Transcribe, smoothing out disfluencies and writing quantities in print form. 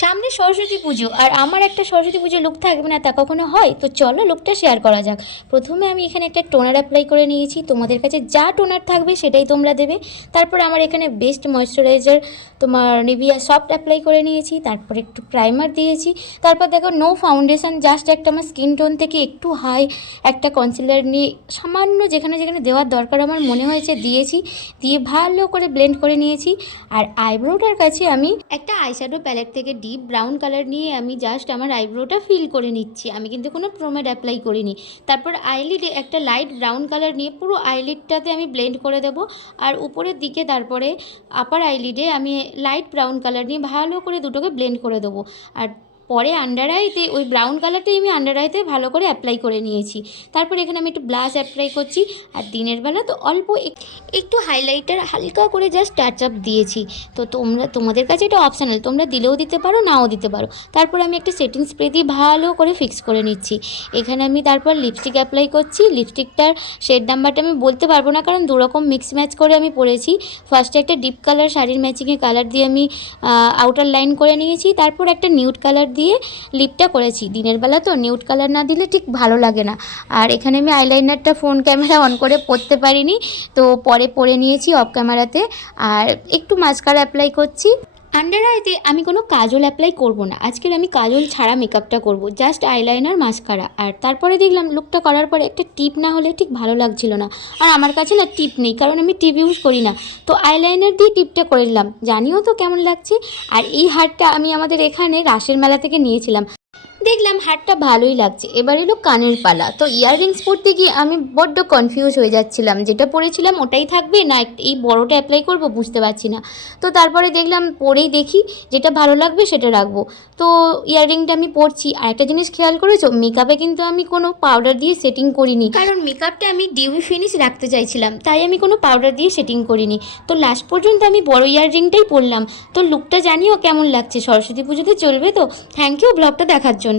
সামনে সরস্বতী পুজো আর আমার একটা সরস্বতী পুজো লুক থাকবে না তা কখনো হয়? তো চলো লুকটা শেয়ার করা যাক। প্রথমে আমি এখানে একটা টোনার অ্যাপ্লাই করে নিয়েছি, তোমাদের কাছে যা টোনার থাকবে সেটাই তোমরা দেবে। তারপর আমার এখানে বেস্ট ময়েশ্চারাইজার তোমার নিভিয়া সফট অ্যাপ্লাই করে নিয়েছি, তারপর একটু প্রাইমার দিয়েছি। তারপর দেখো নো ফাউন্ডেশন, জাস্ট একটা আমার স্কিন টোন থেকে একটু হাই একটা কনসিলার নিয়ে সামান্য যেখানে যেখানে দেওয়ার দরকার আমার মনে হয়েছে দিয়েছি, দিয়ে ভালো করে ব্লেন্ড করে নিয়েছি। আর আইব্রোটার কাছে আমি একটা আইশ্যাডো প্যালেট থেকে ডিপ ব্রাউন কালার নিয়ে আমি জাস্ট আমার আইব্রোটা ফিল করে নিচ্ছি, আমি কিন্তু কোনো প্রোমেড অ্যাপ্লাই করিনি। তারপর আইলিডে একটা লাইট ব্রাউন কালার নিয়ে পুরো আইলিডটাতে আমি ব্লেন্ড করে দেবো। আর উপরের দিকে তারপরে আপার আইলিডে আমি লাইট ব্রাউন কালার নিয়ে ভালো করে দুটোকে ব্লেন্ড করে দেবো। আর পরে আন্ডার আইতে ওই ব্রাউন কালারটাই আমি আন্ডার আইতে ভালো করে অ্যাপ্লাই করে নিয়েছি। তারপর এখানে আমি একটু ব্লাশ অ্যাপ্লাই করছি। আর দিনের বেলা তো অল্প একটু হাইলাইটার হালকা করে জাস্ট টাচ আপ দিয়েছি। তো তোমাদের কাছে এটা অপশনাল, তোমরা দিলেও দিতে পারো নাও দিতে পারো। তারপর আমি একটা সেটিং স্প্রে দিয়ে ভালো করে ফিক্স করে নিচ্ছি। এখানে আমি তারপর লিপস্টিক অ্যাপ্লাই করছি। লিপস্টিকটার শেড নাম্বারটা আমি বলতে পারবো না, কারণ দুরকম মিক্স ম্যাচ করে আমি পরেছি। ফার্স্টে একটা ডিপ কালার শাড়ির ম্যাচিংয়ে কালার দিয়ে আমি আউটার লাইন করে নিয়েছি। তারপর একটা নিউড কালার দিয়ে লিপটা করেছি। দিনের বেলা তো নিউড কালার না দিলে ঠিক ভালো লাগে না। আর এখানে আমি আইলাইনারটা ফোন ক্যামেরা অন করে পরতে পারিনি, তো পরে পরে নিয়েছি অফ ক্যামেরাতে। আর একটু মাস্কারা অ্যাপ্লাই করছি। আন্ডার আইতে আমি কোনো কাজল অ্যাপ্লাই করব না, আজকের আমি কাজল ছাড়া মেকআপটা করব, জাস্ট আইলাইনার মাস্কারা। আর তারপরে দেখলাম লুকটা করার পরে একটা টিপ না হলে ঠিক ভালো লাগছিল না। আর আমার কাছে না টিপ নেই, কারণ আমি টিপ ইউজ করি না। তো আইলাইনার দিয়ে টিপটা করে নিলাম, জানিও তো কেমন লাগছে। আর এই হারটা আমি আমাদের এখানে রাসের মেলা থেকে নিয়েছিলাম, দেখলাম হারটা ভালোই লাগছে। এবার এলো কানের পালা। তো ইয়াররিংস পরতে গিয়ে আমি বড্ড কনফিউজ হয়ে যাচ্ছিলাম, যেটা পরেছিলাম ওটাই থাকবে না এই বড়টা অ্যাপ্লাই করব বুঝতে পারছি না। তো তারপরে দেখলাম পরেই দেখি যেটা ভালো লাগবে সেটা রাখবো। তো ইয়াররিংটা আমি পরছি। আর একটা জিনিস খেয়াল করেছো, মেকআপে কিন্তু আমি কোনো পাউডার দিয়ে সেটিং করিনি, কারণ মেকআপটা আমি ডিউই ফিনিশ রাখতে চাইছিলাম, তাই আমি কোনো পাউডার দিয়ে সেটিং করিনি। তো লাস্ট পর্যন্ত আমি বড় ইয়াররিংটাই পরলাম। তো লুকটা জানিও কেমন লাগছে, সরস্বতী পুজোতে চলবে তো। থ্যাংক ইউ ব্লগটা দেখার জন্য।